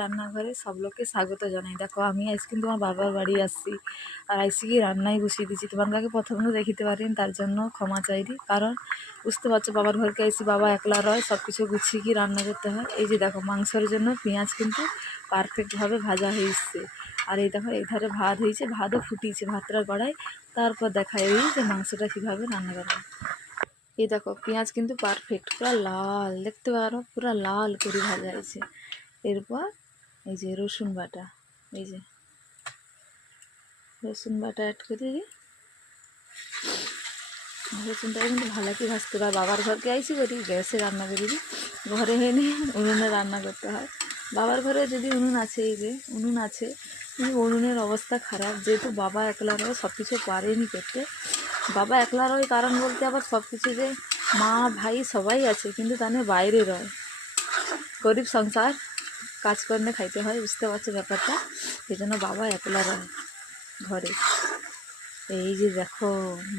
রান্নাঘরে সব লোককে স্বাগত জানাই। দেখো আমি আজকে তোমার বাবার বাড়ি আসছি আর আইসি কি রান্নাই বসিয়ে দিচ্ছি। তোমাদেরকে প্রথমে দেখিতে পারিনি, তার জন্য ক্ষমা চাইরি। কারণ বুঝতে পারছো বাবার ঘরকে আইসি, বাবা একলা রয়, সব কিছু গুছিয়ে গিয়ে রান্না করতে হয়। এই যে দেখো মাংসের জন্য পেঁয়াজ কিন্তু পারফেক্টভাবে ভাজা হয়ে এসছে। আর এই দেখো এই ধারে ভাত হয়েছে, ভাতও ফুটিয়েছে ভাতটা কড়াই। তারপর দেখা এই যে মাংসটা কীভাবে রান্না করবে। এই দেখো পেঁয়াজ কিন্তু পারফেক্ট পুরা লাল, দেখতে পারো পুরা লাল করে ভাজা হয়েছে। এরপর এই যে রসুন বাটা, এই যে রসুন বাটা অ্যাড করে দিই। রসুনটা কিন্তু ভালো করে ভাজতে হয়। বাবার ঘরকে আইসি করি গ্যাসে রান্না করি দিই, ঘরে এনে উনুনে রান্না করতে হয়। বাবার ঘরে যদি উনুন আছে, এই যে উনুন আছে, কিন্তু উনুনের অবস্থা খারাপ, যেহেতু বাবা একলা রয় সব কিছু পারেনি করতে। বাবা একলা রয় কারণ বলতে আবার সব কিছু যে মা ভাই সবাই আছে, কিন্তু তাহলে বাইরে রয়, গরিব সংসার, কাজ করলে খাইতে হয়, বুঝতে পারছো ব্যাপারটা। এই জন্য বাবা একলা রয় ঘরে। এই যে দেখো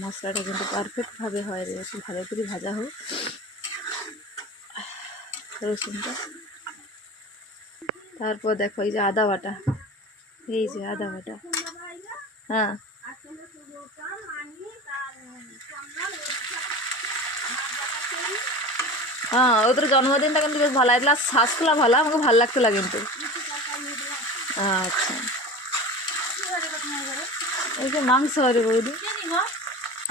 মশলাটা কিন্তু পারফেক্টভাবে হয় রে, একটু ভালো করে ভাজা হোক রসুনটা। তারপর দেখো এই যে আদা বাটা, এই যে আদা বাটা, হ্যাঁ হ্যাঁ ওদের জন্মদিনটা কিন্তু বেশ ভালো লাগলো, শ্বাসগুলা ভালো, আমাকে ভালো লাগতো কিন্তু। আচ্ছা এই যে মাংস রে বৌদি,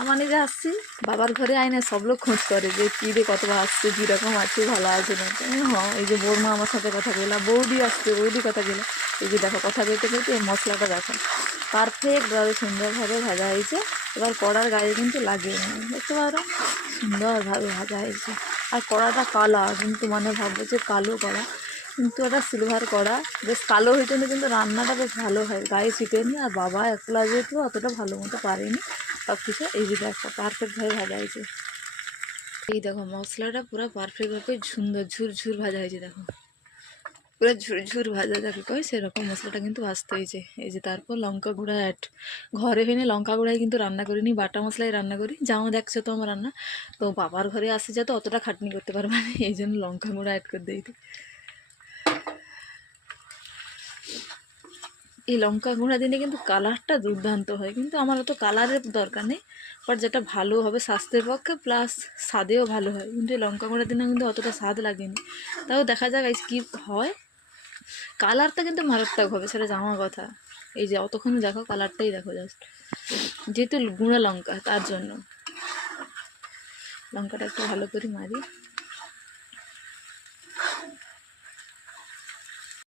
আমার নিজে আসছি বাবার ঘরে আইনে সব লোক খোঁজ করে যে কী রে কতবার আসছে, কীরকম আছে, ভালো আছে না। হ্যাঁ এই যে বৌমা আমার সাথে কথা বললাম, বৌদি আসছে, বৌদি কথা বলে। এই যে দেখো কথা বলতে বলতে এই মশলাটা দেখো পারফেক্টভাবে সুন্দরভাবে ভাজা হয়েছে। এবার কড়ার গায়ে কিন্তু লাগিয়ে নেই, দেখতে পারো সুন্দরভাবে ভাজা হয়েছে। আর কড়াটা কালো, কিন্তু মানে ভাববো যে কালো কড়া, কিন্তু এটা সিলভার কড়া, বেশ কালো হয়েছে কিন্তু রান্নাটা বেশ ভালো হয়, গায়ে ছিটেনি। আর বাবা একলা যেহেতু অতটা ভালো মতো পারেনি সব কিছু। এই যে দেখো পারফেক্টভাবে ভাজা হয়েছে। এই দেখো মশলাটা পুরো পারফেক্টভাবে সুন্দর ঝুরঝুর ভাজা হয়েছে, দেখো পুরো ঝুরঝুর ভাজা যাকে কয় সেরকম মশলাটা কিন্তু ভাজতে হয়েছে। এই যে তারপর লঙ্কা গুঁড়া অ্যাড, ঘরে ভেনে লঙ্কা গুঁড়াই কিন্তু রান্না করিনি, বাটা মশলাই রান্না করি। যাও দেখছো তো আমার রান্না, তো বাবার ঘরে আসে যা তো অতটা খাটনি করতে পারবে না, এই জন্য লঙ্কা গুঁড়া অ্যাড করে দিই। এই লঙ্কা গুঁড়া দিলে কিন্তু কালারটা দুর্দান্ত হয়, কিন্তু আমার অত কালারের দরকার নেই, বাট যেটা ভালো হবে স্বাস্থ্যের পক্ষে প্লাস স্বাদেও ভালো হয়। কিন্তু এই লঙ্কা গুঁড়া দিলে কিন্তু অতটা স্বাদ লাগেনি, তাও দেখা যাক আজ কী হয়। কালারটা কিন্তু মারাত্মক হবে, সেটা জানার কথা। এই যে অতক্ষণ দেখো কালারটাই দেখো জাস্ট, যেহেতু গুঁড়া লঙ্কা তার জন্য লঙ্কাটা একটু ভালো করে মারি।